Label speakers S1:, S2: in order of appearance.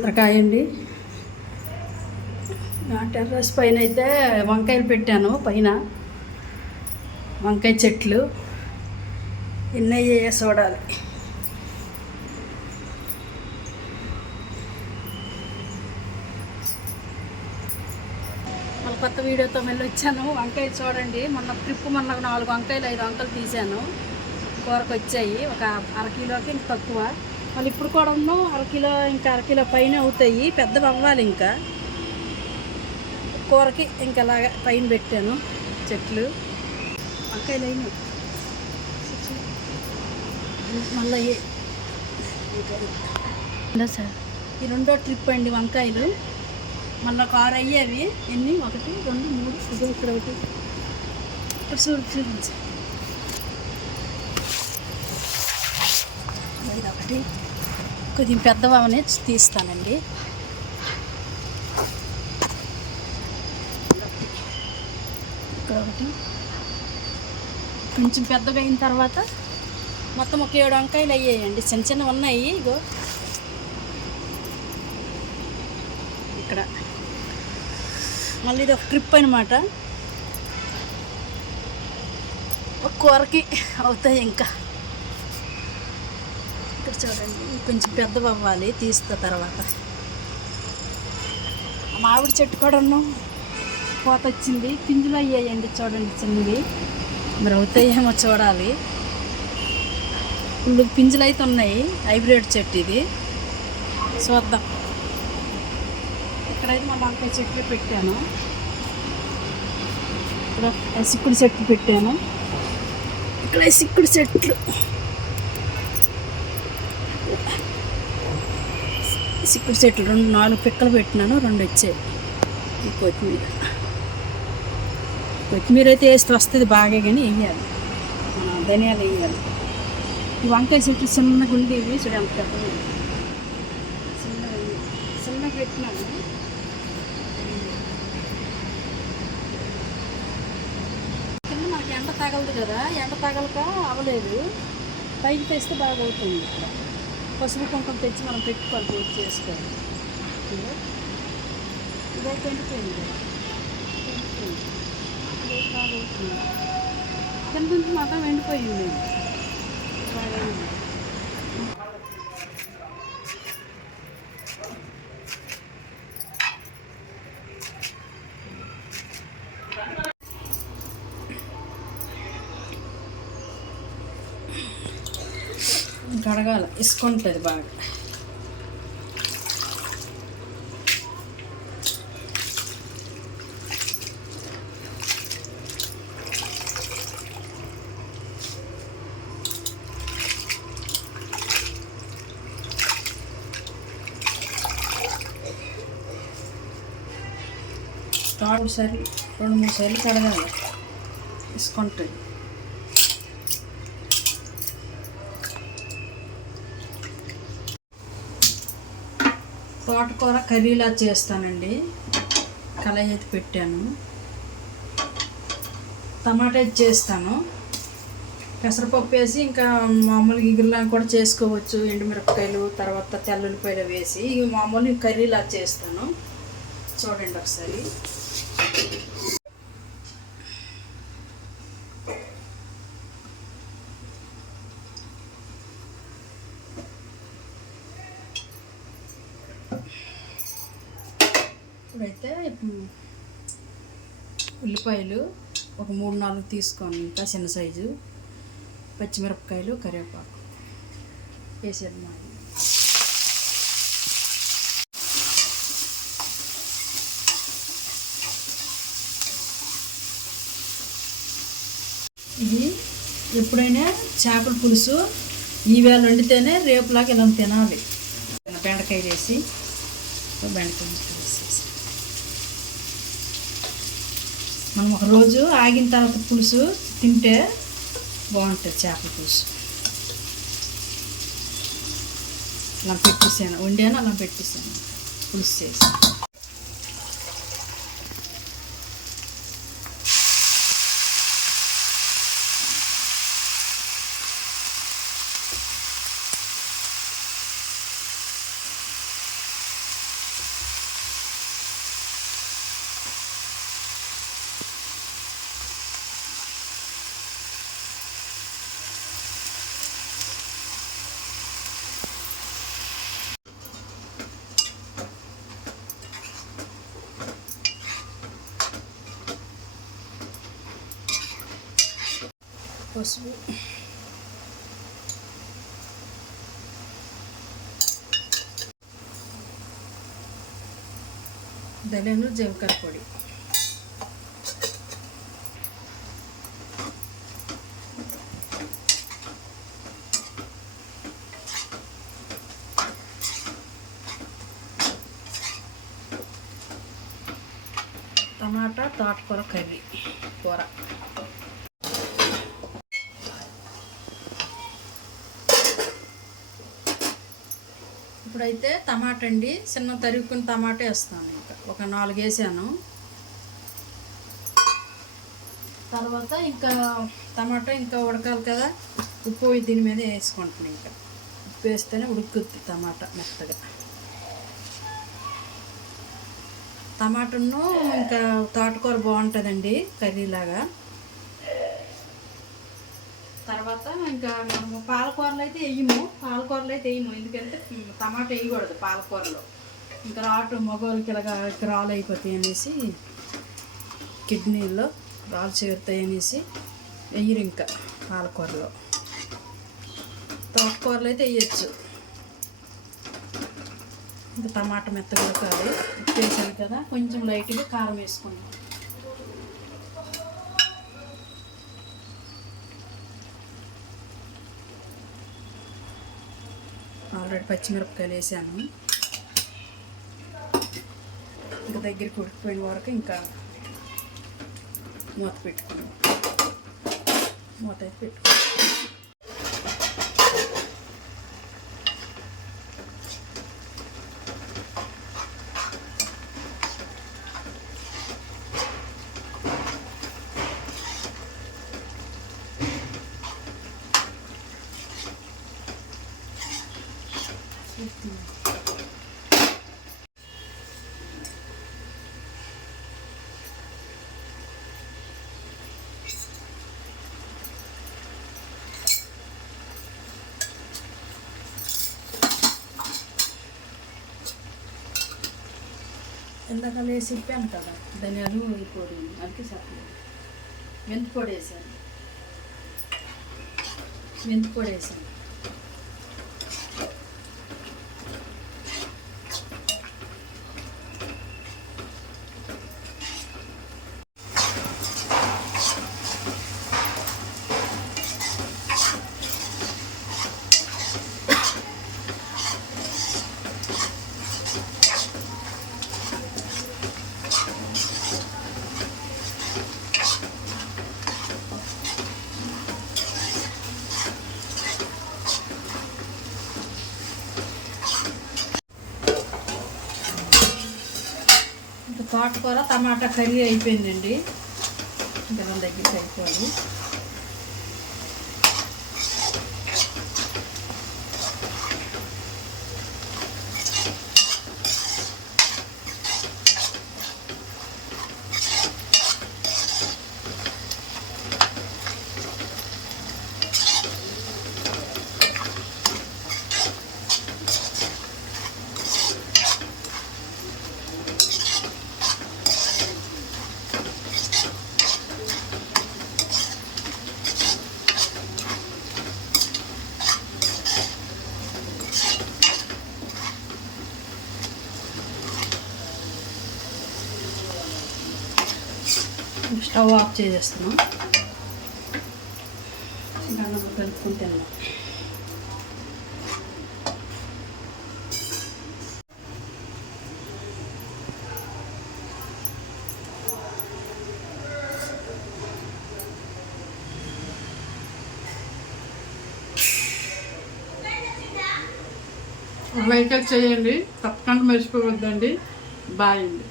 S1: మిరకాయ అండి. నా టెర్రస్ పైన అయితే వంకాయలు పెట్టాను పైన వంకాయ చెట్లు. ఎన్నయ్యే చూడాలి మళ్ళీ కొత్త వీడియోతో మళ్ళీ వచ్చాను. వంకాయ చూడండి. మొన్న ట్రిప్ మొన్న నాలుగు వంకాయలు ఐదు వంకలు తీశాను. కూరకు వచ్చాయి. ఒక అరకిలోకి ఇంక తక్కువ. మళ్ళీ ఇప్పుడు కూడా ఉన్నాం. అరకిలో ఇంకా అరకిలో పైన అవుతాయి. పెద్దవి అవ్వాలి ఇంకా. కూరకి ఇంకా అలాగా పైన పెట్టాను చెట్లు. వంకాయలు అయినాయి. మళ్ళీ సార్? ఈ రెండో ట్రిప్ అండి వంకాయలు. మళ్ళీ కారు అయ్యేవి ఎన్ని? ఒకటి రెండు మూడు. ఇది ఇక్కడ ఒకటి. ఇక్కడ చూడు చూపించు. ఇది ఒకటి. కొద్దిగా పెద్దవామని తీస్తానండి. ఇక్కడ ఒకటి. కొంచెం పెద్దగా అయిన తర్వాత మొత్తం ఒక ఏడు వంకాయలు అయ్యాయండి. చిన్న చిన్నవి ఉన్నాయి ఇగో. ఇక్కడ. మళ్ళీ ఇది ఒక ట్రిప్ అనమాట ఒక కూరకి అవుతాయి ఇంకా. ఇక్కడ చూడండి. కొంచెం పెద్దవి అవ్వాలి తీస్తా తర్వాత. మామిడి చెట్టు కూడా ఉన్నాం కోత వచ్చింది. పింజులు అయ్యాయండి చూడండి చిన్నవి. మరి అవుతాయేమో చూడాలి. ఇప్పుడు పింజులు అయితే ఉన్నాయి. హైబ్రిడ్ చెట్టు ఇది. చూద్దాం. ఇక్కడైతే మా వంకాయ చెట్లు పెట్టాను. ఇక్కడ సిక్కుడు చెట్లు పెట్టాను. ఇక్కడ సిక్కుడు చెట్లు. సిక్కుడు చెట్లు రెండు నాలుగు పిక్కలు పెట్టినాను రెండు వచ్చాయి. ఈ కొత్తిమీర. కొత్తిమీర అయితే వేస్తే వస్తుంది బాగా కానీ వేయాలి. ధనియాలు వేయాలి. ఈ వంకాయ చెట్లు చిన్నగా ఉండేవి చూడు ఎంత పెద్దవి. చిన్నగా చిన్నగా పెట్టినాను. కింద మనకి ఎండ తగలదు కదా ఎండ తగలక అవ్వలేదు పైకి తెస్తే బాగా అవుతుంది పసుపు కుంకుమ తెచ్చి మనం పెట్టుకోవాలి పూజ చేసుకోవాలి. ఇదే ఇదైతే ఎండిపోయింది కదా. ఎండిపోయింది. ఇదైతే మాత్రం ఎండిపోయింది బాగా కడగాల. ఇసుకుంటుంది బాగా. రెండు సార్లు రెండు మూడు సార్లు కడగాలి. తీసుకుంటుంది తోటకూర కర్రీలా చేస్తానండి. కళాయి అయితే పెట్టాను. టమాటా అయితే చేస్తాను. పెసరపప్పు వేసి ఇంకా మామూలు గిగురులా కూడా చేసుకోవచ్చు. ఎండుమిరపకాయలు తర్వాత తెల్లుల్లిపాయలు వేసి. ఇవి మామూలు కర్రీలా చేస్తాను. చూడండి ఒకసారి. ఇప్పుడైతే ఇప్పుడు ఉల్లిపాయలు ఒక మూడు నాలుగు తీసుకోండి ఇంకా చిన్న సైజు పచ్చిమిరపకాయలు కరివేపాకు వేసేది మాది ఇది ఎప్పుడైనా చేపల పులుసు ఈవేళ వండితేనే రేపులాగా ఇలా తినాలి. బెండకాయలు వేసి బెండకాయ ముక్కలు మనం ఒక రోజు ఆగిన తర్వాత పులుసు తింటే బాగుంటుంది చేపల పులుసు. అలా పెట్టేసాను. వండాను అలా పెట్టేసాను. పులుసు చేసి పసుపు ధనియాలు జీలకర్ర పొడి. టమాటా తోటకూర కర్రీ కూర. ఇప్పుడైతే టమాటా అండి చిన్న తరుగుకుని టమాటా వేస్తాను ఇంకా. ఒక నాలుగు వేసాను. తర్వాత ఇంకా టమాటా ఇంకా ఉడకాలి కదా ఉప్పు దీని మీద వేసుకుంటున్నాను ఇంకా. ఉప్పు వేస్తేనే ఉడుకుద్ది టమాటా మెత్తగా. టమాటాను ఇంకా తోటకూర బాగుంటుందండి కర్రీలాగా. తర్వాత ఇంకా మనము పాలకూరలు అయితే వేయము పాలకూరలు అయితే వేయము. ఎందుకంటే టమాటా వేయకూడదు పాలకూరలో. ఇంకా రాటు మగవాళ్ళకి ఇలాగా రాళ్ళు అయిపోతాయి అనేసి కిడ్నీల్లో రాళ్ళు చేరుతాయి అనేసి వేయరు ఇంకా పాలకూరలో. తోటకూరలు అయితే వేయచ్చు. ఇంకా టమాటా మెత్తగా ఉప్పు వేసాను కదా కొంచెం లైట్గా కారం వేసుకుంటాం ఆల్రెడీ పచ్చిమిరపకాయలు వేసాను. ఇంకా దగ్గరికి ఉడికిపోయిన వరకు ఇంకా మూత పెట్టుకున్నాం మూత అయితే పెట్టుకున్నాం ఇందాక వేసి ఇప్పాను కదా ధనియాలు ఈ పొడి అందుకే చెప్పలేదు మెంతి పొడి వేసాను మెంతి పొడి వేసాను ఇంకా తోటకూర టమాటా కర్రీ అయిపోయిందండి. ఇంకా దగ్గరికి అయిపోయింది స్టవ్ ఆఫ్ చేసేస్తున్నాం ఇంకా కలుపుకుంటాను
S2: లైక్ చేయండి తప్పకుండా మర్చిపోవద్దండి. బాయ్ అండి